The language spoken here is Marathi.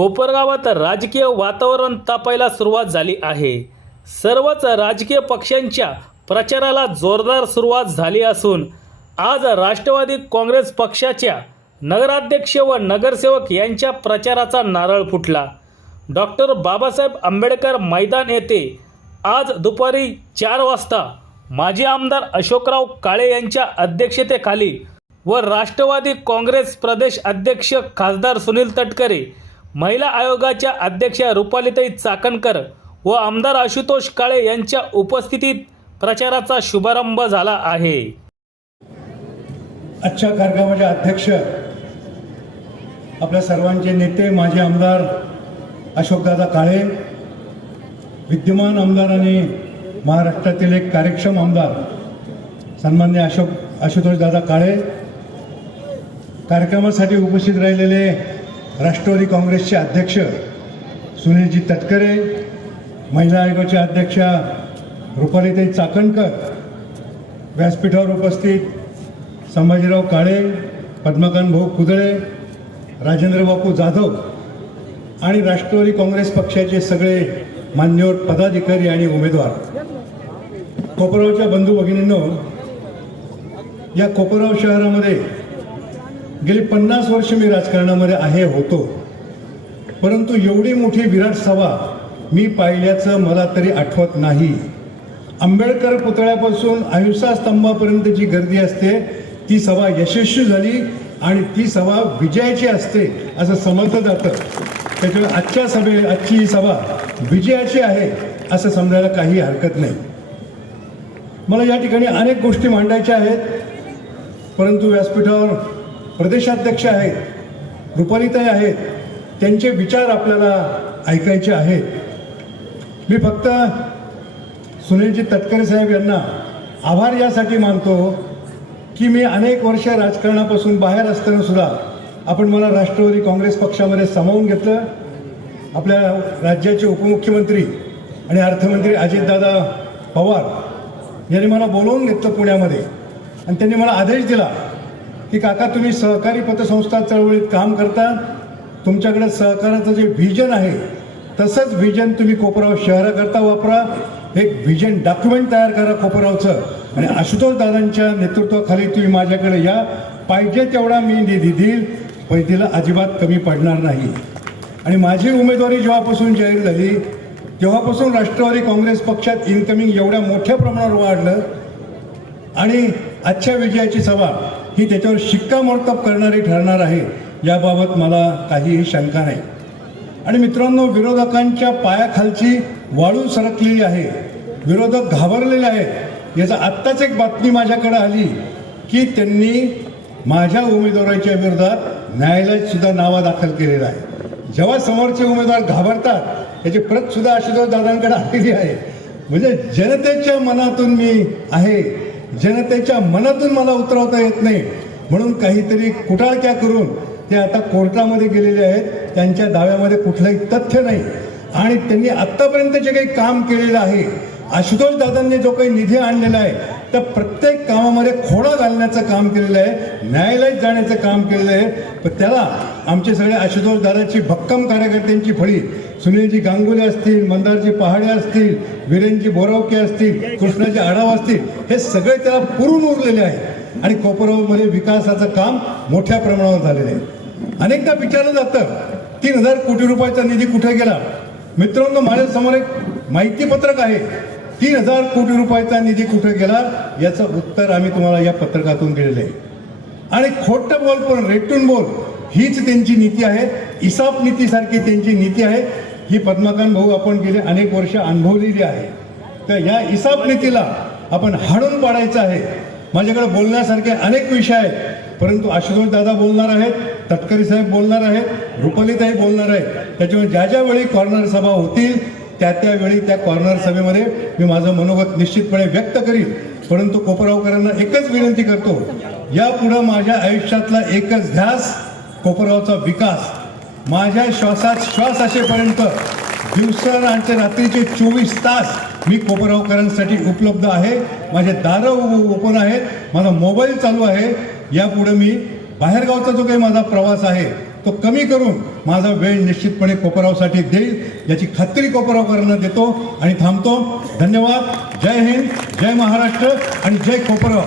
कोपरगावात राजकीय वातावरण तापायला सुरुवात झाली आहे. सर्वच राजकीय पक्षांच्या प्रचाराला जोरदार सुरुवात झाली असून आज राष्ट्रवादी काँग्रेस पक्षाच्या नगराध्यक्ष व नगरसेवक यांच्या प्रचाराचा नारळ फुटला. डॉक्टर बाबासाहेब आंबेडकर मैदान येथे आज दुपारी 4 वाजता माजी आमदार अशोकराव काळे यांच्या अध्यक्षतेखाली व राष्ट्रवादी काँग्रेस प्रदेश अध्यक्ष खासदार सुनील तटकरे, महिला आयोगाच्या अध्यक्षा रुपालीताई चाकणकर व आमदार आशुतोष काळे यांच्या उपस्थितीत प्रचाराचा शुभारंभ झाला आहे. आजच्या कार्यक्रमाचे अध्यक्ष आपल्या सर्वांचे नेते माजी आमदार अशोकदादा काळे, विद्यमान आमदार आणि महाराष्ट्रातील एक कार्यक्षम आमदार सन्माननीय आशुतोषदादा काळे, कार्यक्रमासाठी उपस्थित राहिलेले राष्ट्रवादी काँग्रेसचे अध्यक्ष सुनीलजी तटकरे, महिला आयोगाच्या अध्यक्षा रुपालीताई चाकणकर, व्यासपीठावर उपस्थित संभाजीराव काळे, पद्मकांत भाऊ कुदळे, राजेंद्र बापू जाधव आणि राष्ट्रवादी काँग्रेस पक्षाचे सगळे मान्यवर पदाधिकारी आणि उमेदवार, कोपरगावच्या बंधू भगिनींनो, या कोपरगाव शहरामध्ये गेली 50 वर्ष मी राजकारणामध्ये होतो, परंतु एवढी मोठी विराट सभा मी पाहिल्याचं मला तरी आठवत नाही. आंबेडकर पुतळ्यापासून अहिंसा स्तंभापर्यंत जी गर्दी असते ती सभा यशस्वी झाली आणि ती सभा विजयाची असते असं समजलं जातं. त्याच्यामुळे आजची ही सभा विजयाची आहे असं समजायला काही हरकत नाही. मला या ठिकाणी अनेक गोष्टी मांडायच्या आहेत, परंतु व्यासपीठावर प्रदेशाध्यक्ष आहेत, रुपालीताई आहेत, त्यांचे विचार आपल्याला ऐकायचे आहेत. मी फक्त सुनीलजी तटकरे साहेब यांना आभार यासाठी मानतो की मी अनेक वर्ष राजकारणापासून बाहेर असताना सुद्धा आपण मला राष्ट्रवादी काँग्रेस पक्षामध्ये सामावून घेतलं. आपल्या राज्याचे उपमुख्यमंत्री आणि अर्थमंत्री अजितदादा पवार यांनी मला बोलवून घेतलं पुण्यामध्ये आणि त्यांनी मला आदेश दिला की काका, तुम्ही सहकारी पतसंस्था चळवळीत काम करता, तुमच्याकडे सहकाराचं जे व्हिजन आहे तसंच व्हिजन तुम्ही कोपरगाव शहराकरता वापरा. एक व्हिजन डॉक्युमेंट तयार करा कोपरगावचं आणि आशुतोष दादांच्या नेतृत्वाखाली तुम्ही माझ्याकडे या, पाहिजे तेवढा मी निधी देईल, पैतीला अजिबात कमी पडणार नाही. आणि माझी उमेदवारी जेव्हापासून जाहीर झाली तेव्हापासून राष्ट्रवादी काँग्रेस पक्षात इन्कमिंग एवढ्या मोठ्या प्रमाणावर वाढलं आणि आजच्या विजयाची सभा ही त्याच्यावर शिक्कामोर्तब करणारी ठरणार आहे याबाबत मला काहीही शंका नाही. आणि मित्रांनो, विरोधकांच्या पायाखालची वाळू सरकलेली आहे, विरोधक घाबरलेले आहेत. याचा आत्ताच एक बातमी माझ्याकडे आली की त्यांनी माझ्या उमेदवाराच्या विरोधात न्यायालयात सुद्धा नावा दाखल केलेला आहे. जेव्हा समोरचे उमेदवार घाबरतात याची प्रत सुद्धा आशुतोष दादांकडे आलेली आहे. म्हणजे जनतेच्या मनातून मी आहे, जनतेच्या मनातून मला उतरवता येत नाही म्हणून काहीतरी कुटाळक्या करून ते आता कोर्टामध्ये गेलेले आहेत. त्यांच्या दाव्यामध्ये कुठलंही तथ्य नाही आणि त्यांनी आत्तापर्यंत जे काही काम केलेलं आहे, आशुतोष दादांनी जो काही निधी आणलेला आहे त्या प्रत्येक कामामध्ये खोडा घालण्याचं काम केलेलं आहे, न्यायालयात जाण्याचं काम केलेलं आहे. पण त्याला आमचे सगळे आशुतोष दादाची भक्कम कार्यकर्त्यांची फळी, सुनीलजी गांगुले असतील, मंदारजी पहाडे असतील, वीरेनजी बोरावके असतील, कृष्णाजी आढाव असतील, हे सगळे त्याला पुरून उरलेले आहे आणि कोपरगावमध्ये विकासाचं काम मोठ्या प्रमाणावर झालेलं आहे. अनेकदा विचारलं जातं 3000 कोटी रुपयाचा निधी कुठे गेला. मित्रांनो, माझ्यासमोर एक माहितीपत्रक आहे. 3000 कोटी रुपयाचा निधी कुठे गेला याचं उत्तर आम्ही तुम्हाला या पत्रकातून दिलेलं आहे. आणि खोटं बोल पण रेटून बोल हीच त्यांची नीती आहे. इसाप नीतीसारखी त्यांची नीती आहे. ही पद्मकांत भाऊ आपण गेले अनेक वर्ष अनुभवलेली आहे. तर या इसाप नीतीला आपण हाणून पाडायचं आहे. माझ्याकडे बोलण्यासारखे अनेक विषय आहेत, परंतु आशुतोष दादा बोलणार आहेत, तटकरे साहेब बोलणार आहेत, रुपालीताई बोलणार आहेत. त्याच्यामुळे ज्या ज्या वेळी कॉर्नर सभा होतील त्यावेळी त्या कॉर्नर सभेमध्ये मी माझं मनोगत निश्चितपणे व्यक्त करीन. परंतु कोपरगावकरांना एकच विनंती करतो, यापुढं माझ्या आयुष्यातला एकच ध्यास कोपरगावचा विकास. माझ्या श्वासात श्वास असेपर्यंत दिवसा आणि रात्रीचे 24 तास मी कोपरगावकरांसाठी उपलब्ध आहे. माझे दारं ओपन आहेत, माझा मोबाईल चालू आहे. यापुढे मी बाहेरगावचा जो काही माझा प्रवास आहे तो कमी करून माझा वेळ निश्चितपणे कोपरावसाठी देईल याची खात्री कोपरावकरांना देतो आणि थांबतो. धन्यवाद. जय हिंद, जय महाराष्ट्र आणि जय कोपराव.